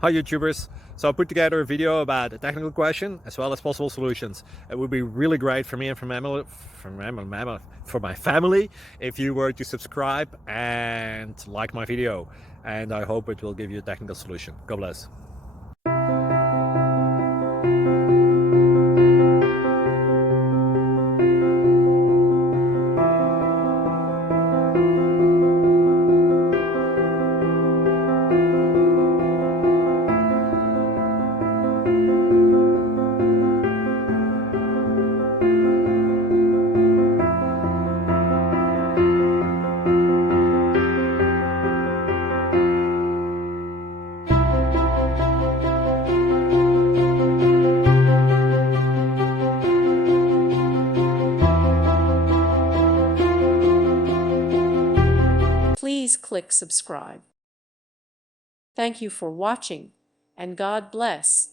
Hi YouTubers. So I put together a video about a technical question as well as possible solutions. It would be really great for me and for my family if you were to subscribe and like my video. And I hope it will give you a technical solution. God bless. Please click subscribe. Thank you for watching, and God bless.